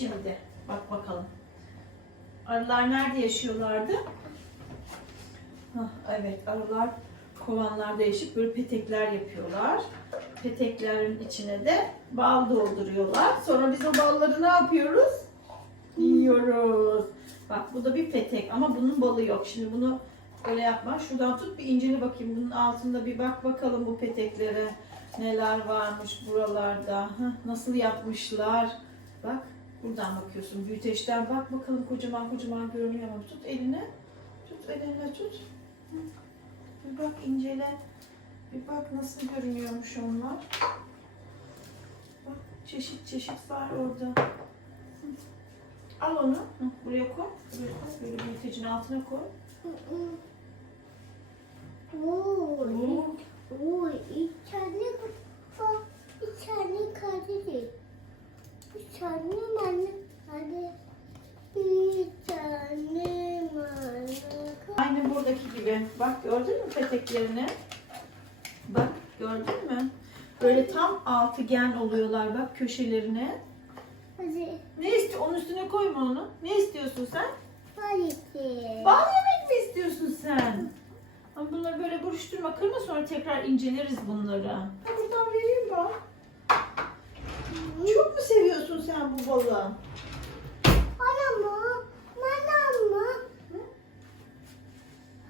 Şimdi bak bakalım. Arılar nerede yaşıyorlardı? Hah, evet arılar kovanlarda yaşayıp böyle petekler yapıyorlar. Peteklerin içine de bal dolduruyorlar. Sonra biz o balları ne yapıyoruz? Yiyoruz. Bak bu da bir petek ama bunun balı yok. Şimdi bunu öyle yapma. Şuradan tut bir incele bakayım. Bunun altında bir bak bakalım bu peteklere. Neler varmış buralarda. Hah, nasıl yapmışlar. Bak buradan bakıyorsun. Büyüteçten bak bakalım kocaman kocaman görünüyor mu? Tut eline. Tut eline tut. Bir bak incele. Bir bak nasıl görünüyormuş onlar. Bak çeşit çeşit var orada. Al onu. Buraya koy. Buraya koy. Böyle büyütecin altına koy. Oo, bir tane kafa, bir tane kaderi. Bir tane anne, anne. Bir tane anne. Aynı buradaki gibi. Bak gördün mü peteklerini? Bak gördün mü? Böyle tam altıgen oluyorlar bak köşelerine. Hadi, Ne istiyor? Onun üstüne koyma onu. Ne istiyorsun sen? hadi. Bal yemek mi istiyorsun sen? Ama bunları böyle buruşturma kırma sonra tekrar inceleriz bunları. Ha, buradan vereyim bak. Çok mu seviyorsun sen bu balı? Bana mı? Bana mı? Hı?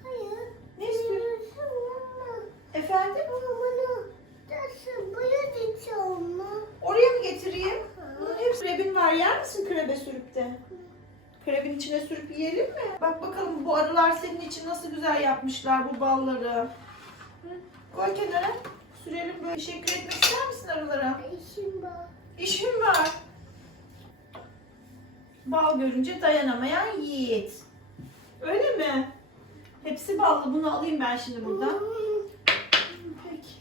Hayır. Ne istiyorsun? Bana. Efendim? Bana bana. Dersin bana diyeceğim mı? Oraya mı getireyim? Bunun hepsi krebin var. Yer misin krebe sürüp de? Krebin içine sürüp yiyelim mi? Bak bakalım bu arılar senin için nasıl güzel yapmışlar bu balları. Hı? Koy kenara. Sürelim böyle. Teşekkür etmek ister misin arılara? İşim var. İşim var. Bal görünce dayanamayan yiğit. Öyle mi? Hepsi ballı. Bunu alayım ben şimdi buradan. Peki.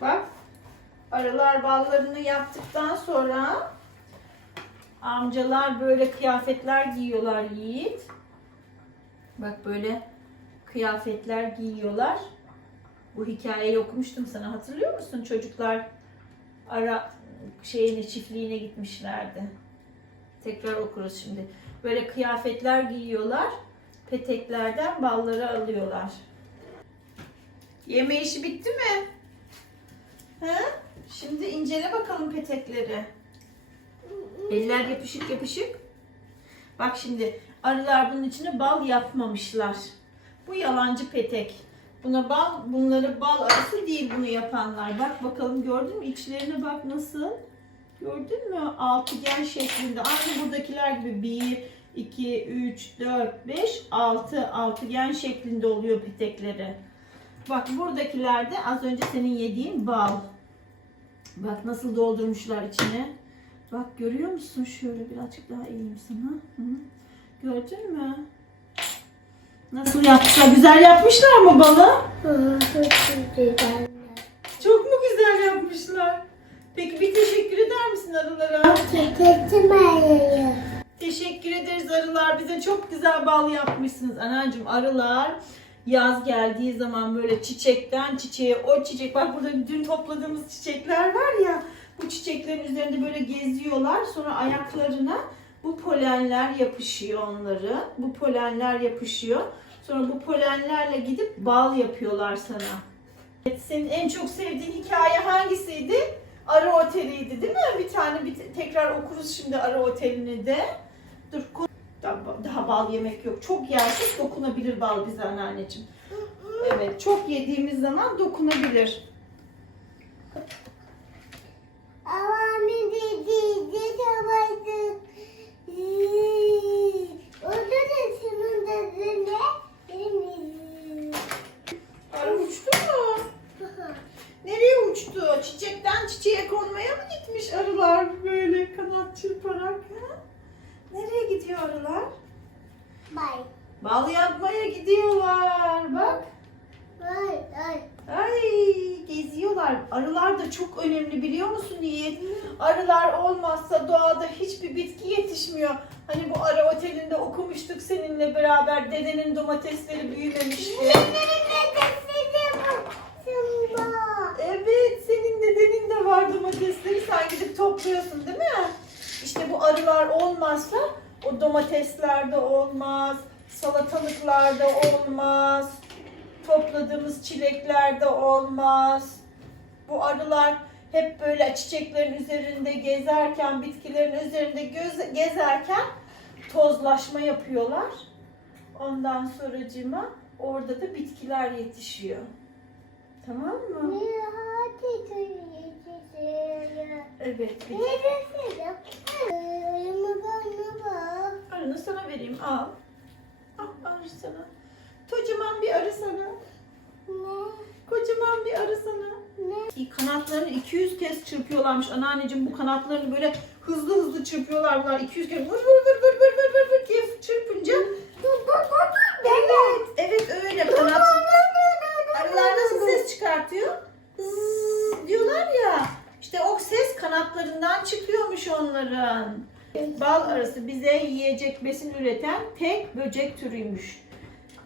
Bak. Arılar ballarını yaptıktan sonra amcalar böyle kıyafetler giyiyorlar Yiğit. Bak böyle kıyafetler giyiyorlar. Bu hikayeyi okumuştum sana hatırlıyor musun? Çocuklar ara şeyine çiftliğine gitmişlerdi. Tekrar okuruz şimdi. Böyle kıyafetler giyiyorlar. Peteklerden balları alıyorlar. Yeme işi bitti mi? He? Şimdi incele bakalım petekleri. Eller yapışık yapışık. Bak şimdi arılar bunun içine bal yapmamışlar. Bu yalancı petek. Buna bal, bunları bal arısı değil bunu yapanlar. Bak bakalım gördün mü? İçlerine bak nasıl? Gördün mü? Altıgen şeklinde. Aynı buradakiler gibi 1, 2, 3, 4, 5, 6 altıgen şeklinde oluyor petekleri. Bak buradakiler de az önce senin yediğin bal. Bak nasıl doldurmuşlar içine. Bak görüyor musun? Şöyle birazcık daha eğeyim sana. Hı. Gördün mü? Nasıl yapmışlar? Güzel yapmışlar mı balı? Hı, çok güzel. Çok mu güzel yapmışlar? Peki bir teşekkür eder misin arılara? Teketim ayıyı. Teşekkür ederiz arılar. Bize çok güzel bal yapmışsınız. Anacığım arılar yaz geldiği zaman böyle çiçekten çiçeğe o çiçek bak burada dün topladığımız çiçekler var ya bu çiçeklerin üzerinde böyle geziyorlar. Sonra ayaklarına bu polenler yapışıyor onları. Bu polenler yapışıyor. Sonra bu polenlerle gidip bal yapıyorlar sana. Senin en çok sevdiğin hikaye hangisiydi? Arı Oteli'ydi değil mi? Bir tane bir te- tekrar okuruz şimdi Arı Oteli'ni de. Dur daha, bal yemek yok. Çok yersek dokunabilir bal bize anneanneciğim. Evet çok yediğimiz zaman dokunabilir. Nereye uçtu? Çiçekten çiçeğe konmaya mı gitmiş arılar böyle kanat çırparak? Ha? Nereye gidiyor arılar? Bay. Bal yapmaya gidiyorlar. Bak. Bay. Bay. Ay arılar. Arılar da çok önemli biliyor musun Yiğit? Arılar olmazsa doğada hiçbir bitki yetişmiyor. Hani bu arı otelinde okumuştuk seninle beraber dedenin domatesleri büyümemişti. Evet, senin dedenin de var domatesleri. Sen gidip topluyorsun değil mi? İşte bu arılar olmazsa o domatesler de olmaz, salatalıklar da olmaz, topladığımız çilekler de olmaz. Bu arılar hep böyle çiçeklerin üzerinde gezerken, bitkilerin üzerinde göz, gezerken tozlaşma yapıyorlar. Ondan sonracığıma orada da bitkiler yetişiyor. Tamam mı? Evet. Arını sana vereyim. Al. Al arı sana. Kocaman bir arı sana. Ne? Kocaman bir arı sana. Ne? Kanatlarını 200 kez çırpıyorlarmış. Anneanneciğim bu kanatlarını böyle hızlı hızlı çırpıyorlar bunlar. 200 kez vur vur vur vur vur vur vur diye çırpınca. Dur dur dur. Bal arısı bize yiyecek besin üreten tek böcek türüymüş.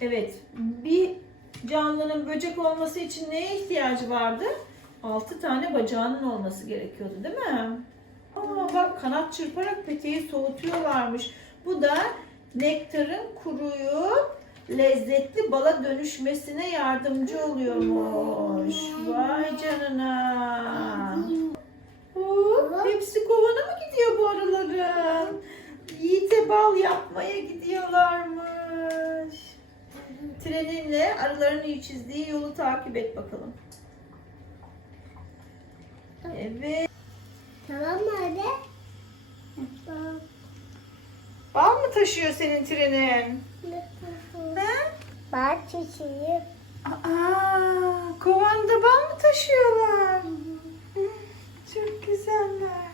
Evet, bir canlının böcek olması için neye ihtiyacı vardı? 6 tane bacağının olması gerekiyordu değil mi? Aa bak kanat çırparak peteği soğutuyorlarmış. Bu da nektarın kuruyup lezzetli bala dönüşmesine yardımcı oluyormuş. Vay canına. Hepsi kovana mı gidiyor bu arıların? Yiğit'e bal yapmaya gidiyorlarmış. Treninle arıların çizdiği yolu takip et bakalım. Evet. Tamam mı hadi? Bal mı taşıyor senin trenin? He? Bak çiçeği. Aa, insanlar.